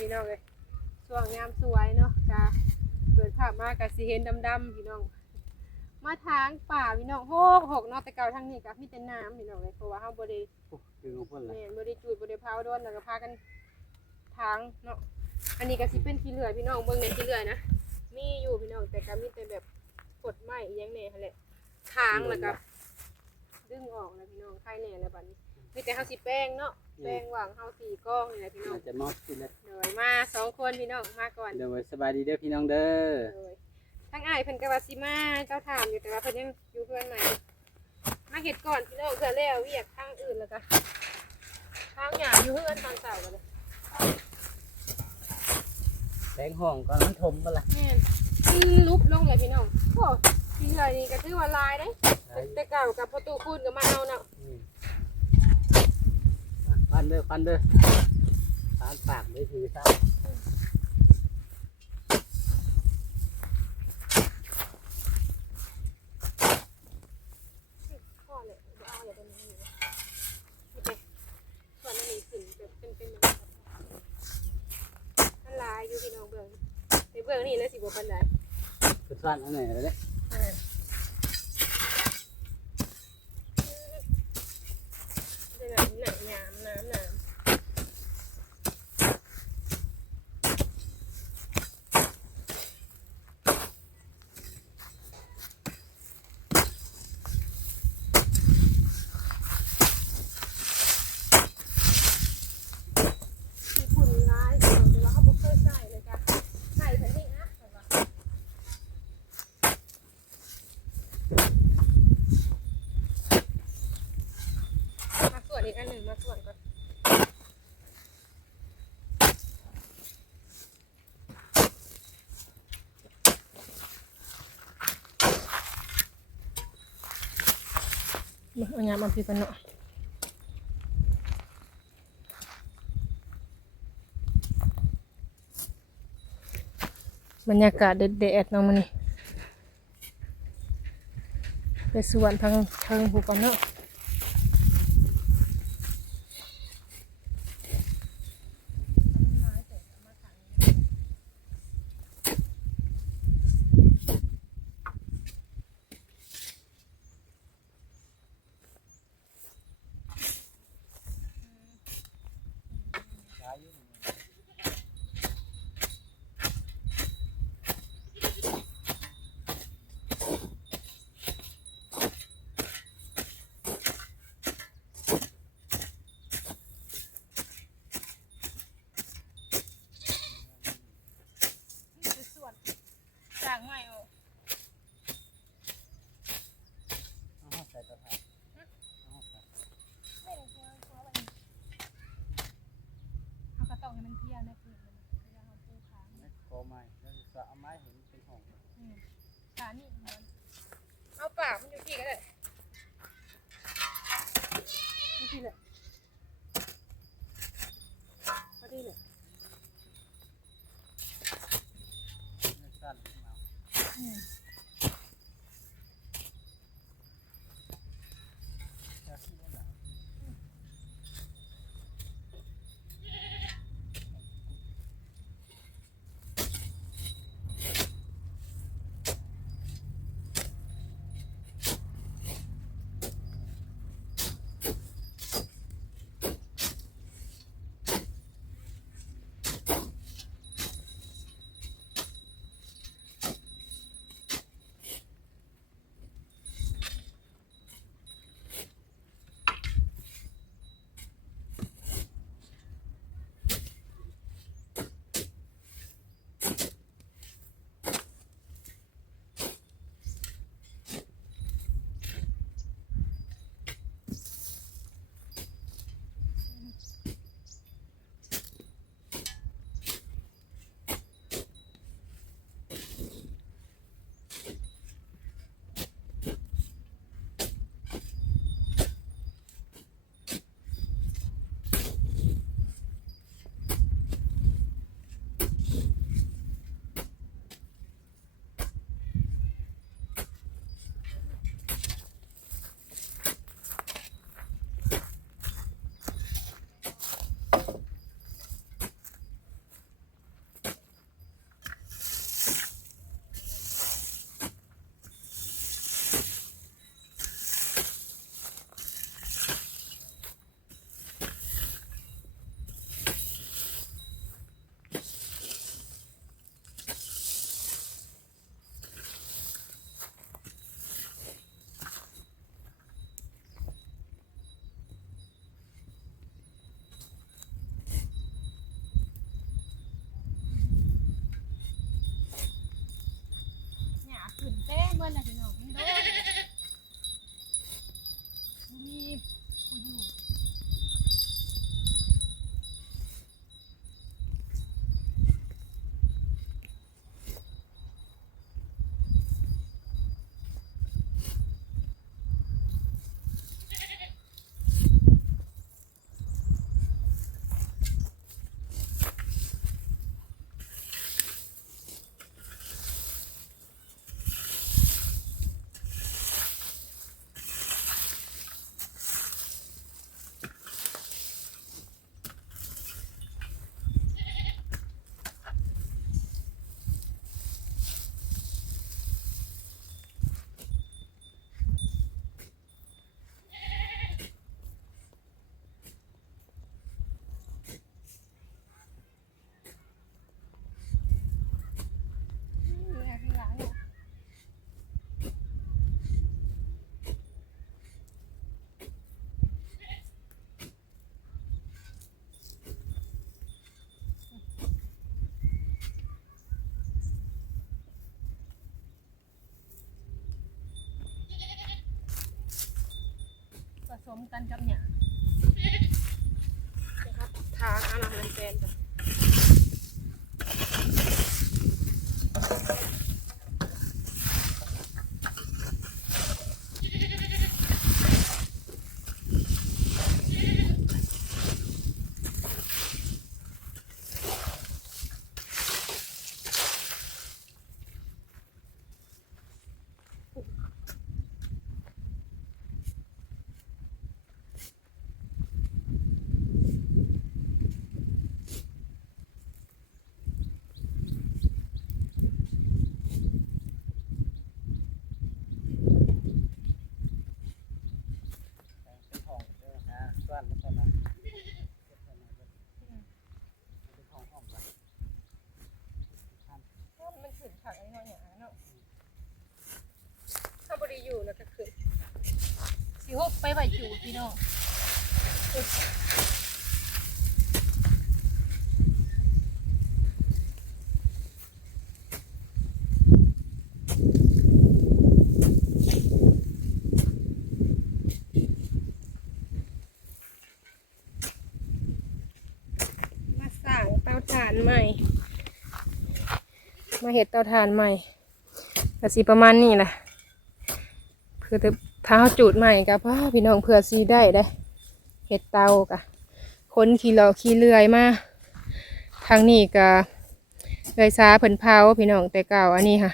พี่น้องเลยช่วงยามสวยเนาะกะเปิดภาพมาก็สิเห็นดำๆพี่น้อง มาทางป่าพี่น้องโหกหกเนาะแต่เก่าทางนี้ก็มีแต่น้ำพี่น้องเลยเพราะว่าเฮาบ่ได้โอ้คือของเพิ่นล่ะแม่นบ่ได้จูดบ่ได้เผาโดนแล้วก็พากันทางเนาะอันนี้ก็สิเป็นขี้เลื่อยพี่น้องเบิ่งในขี้เลื่อยนะมีอยู่พี่น้องแต่ก็มีแต่แบบกดไม้อีหยังแหน่หั่นแหละทางแล้วก็ดึงออกแล้วพี่น้องไข่แหน่แล้วบัดนี้ มีแต่เฮาสิแป้งเนาะแป้งวางเฮาสีกล้องนี่แหละพี่น้องน่าจะมอบสิเลยเดี๋ยวมาสองคนพี่น้องมาก่อนเดี๋ยวไว้สบายดีเด้อพี่น้องเด้อเลยทั้งอ้ายเพิ่นก็ว่าสิมาเจ้าถามอยู่แต่ว่าเพิ่นยังอยู่เพื่อนใหม่มาเฮ็ดก่อนพี่น้องเพื่อแล้วเวียกทางอื่นแล้วก็ทางหยาอยู่เพื่อนตอนเช้ากันเลยแสงห้องก็มันถมบ่ล่ะแม่นอืมลุบลงเลยพี่น้องโอ้ที่เหลือนี่ก็ถือว่าลายได้ แต่เก่ากับประตูคูณก็มาเอาเนาะ อืม อะปันเด้อปันเด้อทานปากได้ถือซะพ่อเลยบ่เอาอย่าเป็นอย่างนี้โอเคส่วนอันนี้ขึ้นแบบเป็นเป็นแบบมันลายอยู่พี่น้องเบิ่งในเบิ่งนี่แล้วสิบ่ปานใดคือซ่านอันไหนแล้วเด้ เป็นแบบหนังยามน้ำน้ำที่ฝุ่นร้ายแต่ว่าเขาบ่เคยใส่เลยจ้ะใส่เพิ่นนี่นะแต่ว่ามาส่วน อีกอันหนึ่งมาส่วนก่อนมาเอายามาพี่กันเนาะบรรยากาศเด็ดๆเนาะมันนี่ไปสวนทางทางหูกันเนาะสวนจางใหม่โอ้ เอาเข้าใส่ตะไคร้เอาเข้าใส่ ไม่รู้ตัวตัวอะไรเขาก็ ต้องให้มันพี้นะคือมันพยายามเอาปูค้างเม็ดโกไม้แล้วสิเอาไม้เห็นเป็นห้อง อืมขานี่มันเอาปากมันอยู่ที่ก็ได้ แป้งเมื่อน่ะพี่น้องมันโดนมีผู้อยู่ นี่ข้างหลังเนี่ยผ สมกันกับเนี่ยนะครับทางอาหารแฟนจ้ะ เป็นห้องเด้อนะส่วนมันก็นะเป็นห้องห้องกัน ถ้ามันขึ้นผักไอ้น้อยอย่างนั้นเนาะถ้าบริอยู่แล้วก็ขึ้น สิฮุบไปไหวอยู่พี่น้องมาสั่งเตาถ่านใหม่ มาเห็ดเตาถ่านใหม่กะสีประมาณนี้แหละเพื่อจะ เท้าจูดใหม่กับพ่อพี่น้องเพื่อซีได้ได้เห็ดเตากะคนขี่เราขี่เลื่อยมาทางนี้กะเอยซาเพิ่นเผาพี่น้องแต่เก่าอันนี้ค่ะ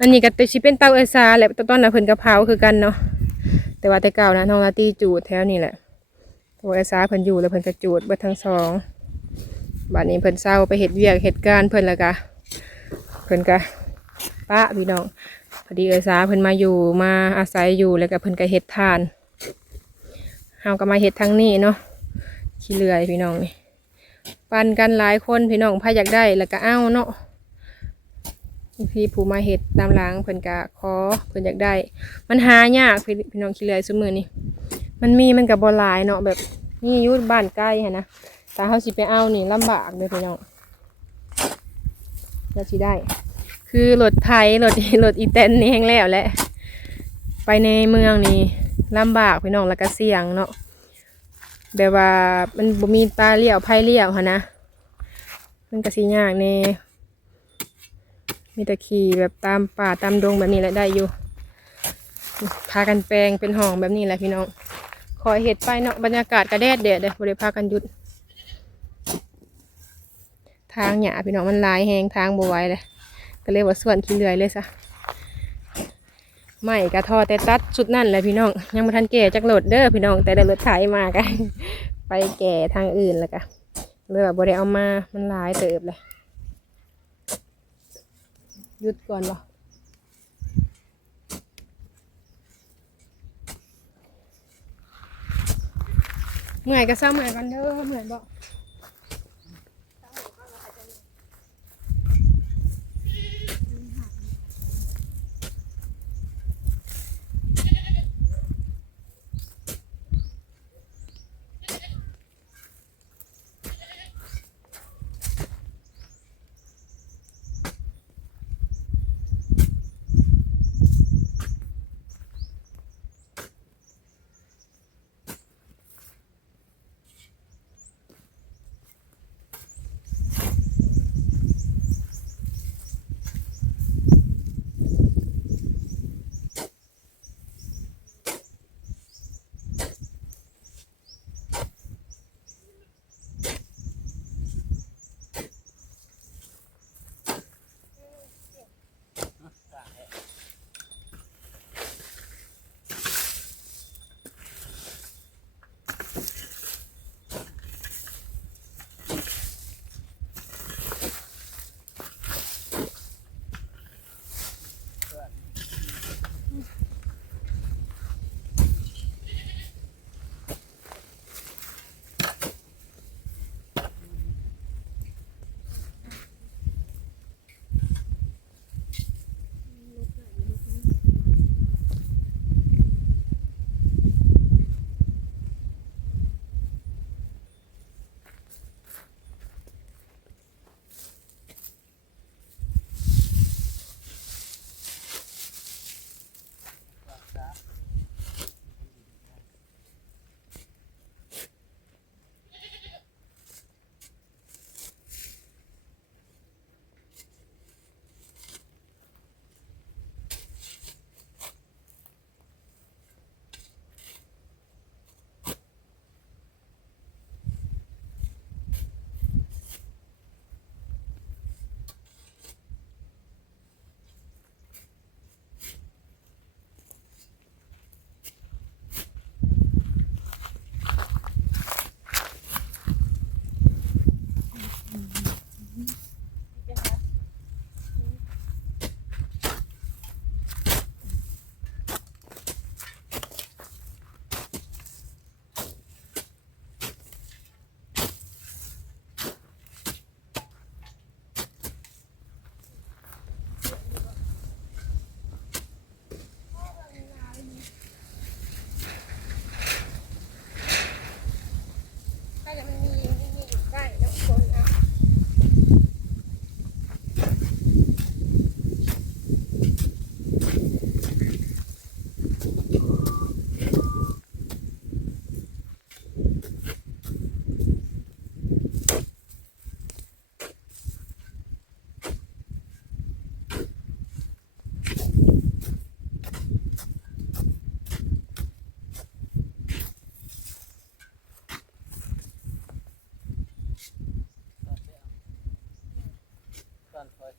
อันนี้ก็จะเป็นเตาเอยซาแหละตอนนั้นเพิ่นกะเผาคือกันเนาะแต่ว่าแต่เก่านะน้องลาตีจูดแถวนี้แหละตัวเอยซาเพิ่นอยู่แล้วเพิ่นก็จูดเบิดทั้งสองบัดนี้เพิ่นเศร้าไปเห็ดเวียกเห็ดการเพิ่นล้วกะเพิ่นก็ป้าพี่น้อง พอดีเออสาเพิ่นมาอยู่มาอาศัยอยู่แล้วก็เพิ่นก็เฮ็ดทานเฮาก็มาเฮ็ดทั้งนี้เนาะขี้เลื่อยพี่น้องนี่ปันกันหลายคนพี่น้องพาอยากได้แล้วก็เอาเนาะพี่ผู้มาเฮ็ดตามหลังเพิ่นก็ขอเพิ่นอยากได้ มันหายากพี่พี่น้องขี้เลื่อยซุมือนี้มันมีมันก็บ่หลายเนาะแบบนี่อยู่บ้านใกล้หันะแต่เฮาสิไปเอานี่ลำบากเด้อพี่น้องเราสิได้ คือรถไทยรถรถอีแตนนี่แห้งแล้วแหละไปในเมืองนี่ลำบากพี่น้องแล้วก็เสี่ยงเนาะแบบว่ามันบ่มีตาเลี้ยวไผเลี้ยวหันะมันก็สิยากแน่มีแต่ขี่แบบตามป่าตามดงแบบนี้แหละได้อยู่ พากันแปลงเป็นห้องแบบนี้แหละพี่น้อง คอยเห็ดไปเนาะบรรยากาศกระแดดเดดเลยบริพากันหยุด ทางหยาพี่น้องมันลายแหงทางบวไหว้เลย ก็เลยว่าส่วนขี้เลื่อยเลยซะไม่กระทอแต่ตัดสุดนั่นแหละพี่น้อง ยังมาทันแก่จักโหลดเด้อพี่น้อง แต่ได้รถไถมากันไปแก่ทางอื่นแล้วก็เลยแบบบริเอามามันหลายเติบเลยหยุดก่อนวะเมื่อยก็เศร้าเมื่อยก่อนเด้อเมื่อยบอก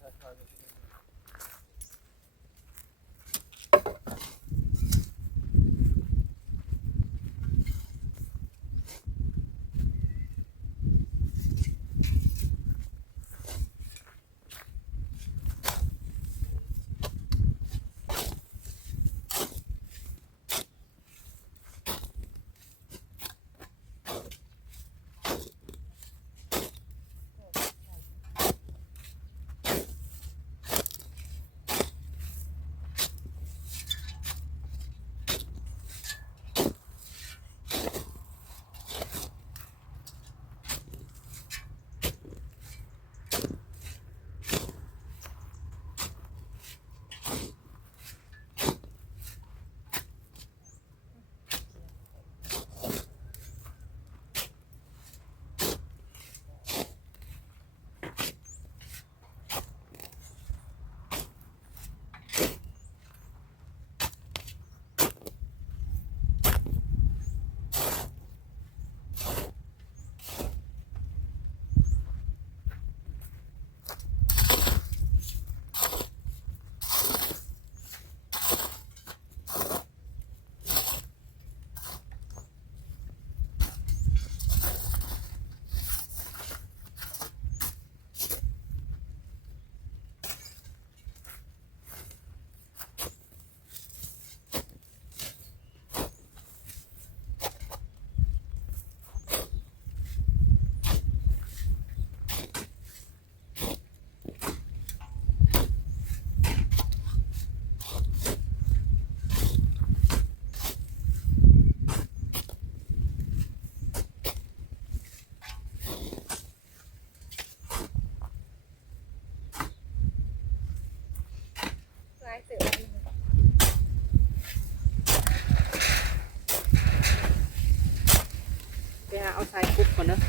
that card is เติมไปหาเอาสายคุกก่อนเนาะ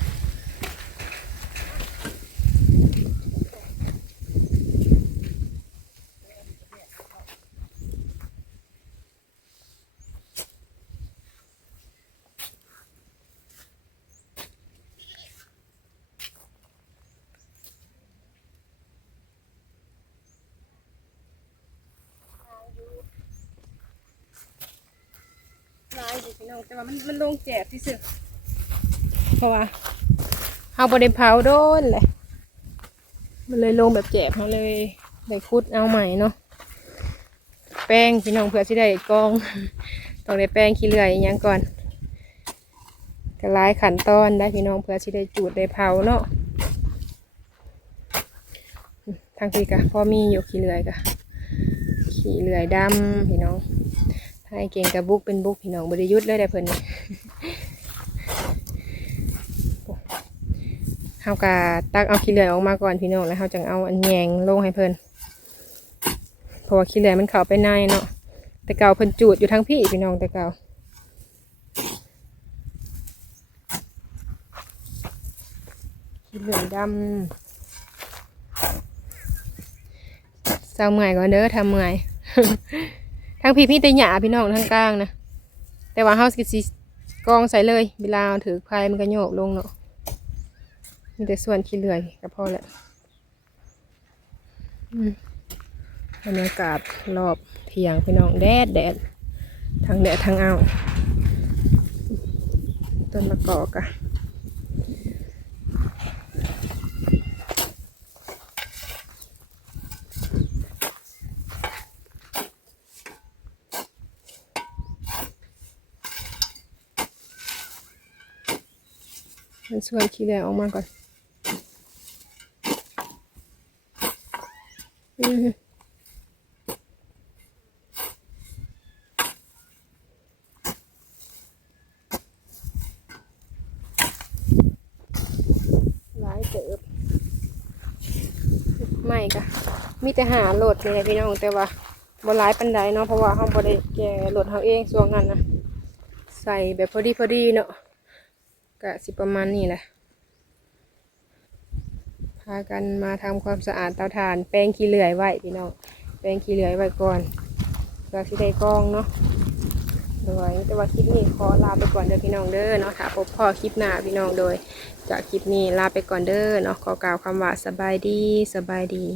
น้องแต่ว่ามันมันลงแจกที่สุดเพราะว่าเฮาบ่ได้เผาโดนเลยมันเลยลงแบบแจกเขาเลยได้คุดเอาใหม่เนาะแป้งพี่น้องเพื่อสิได้กองต้องได้แป้งขี้เลื่อยอหยังก่อนก็หลขันตอนได้พี่น้องเพื่อสิได้จูดได้เผาเนาะทางพี่กะพอมีอยู่ขี้เลื่อยกะขี้เลื่อยดำพี่น้อง ให้เก่งกับบุกเป็นบุกพี่น้องบริยุทธ์เลยได้เพิ่นนี่เฮากะตักเอาขี้เหลือออกมาก่อนพี่น้องแล้วเฮาจังเอาอันแยงลงให้เพิ่นเพราะว่าขี้เหลือมันเข้าไปในเนาะแต่เก่าเพิ่นจูดอยู่ทั้งพี่พี่น้องแต่เก่าขี้เหลือดำเศร้าเมื่อยก่อนเด้อทำเมื่อย ทางพี่พี่แต่หยาพี่น้องทางกลางนะแต่ว่าเฮาสิสิกองใส่เลย เวลาถือไฟมันก็โยกลงเนาะมีแต่ส่วนขี้เลื่อยก็พอแหละอืมบรรยากาศรอบเพียงพี่น้องแดดแดดทางแดดทางเอาต้นมะกอกอะ มันส่วนขี้เลื่อยออกมาก่อนอืมหลายเติบไม่กะมีแต่หาโหลดนี่แหละพี่น้องแต่ว่าบ่หลายปันไดเนาะเพราะว่าเขาบ่ไดแก่โหลดเขาเองส่วนนั้นนะใส่แบบพอดีพอดีเนาะ ก็สิประมาณนี้แหละ พากันมาทำความสะอาดเตาถ่าน แป้งขี้เหลื่อยไว้พี่น้อง แป้งขี้เหลื่อยไว้ก่อนเพื่อที่ได้กรองเนาะโดยแต่ว่าคลิปนี้ขอลาไปก่อนเด้อพี่น้องเด้อเนาะถ้าพบพ่อคลิปหน้าพี่น้องโดย จากคลิปนี้ลาไปก่อนเด้อเนาะขอกล่าวคำว่าสบายดีสบายดี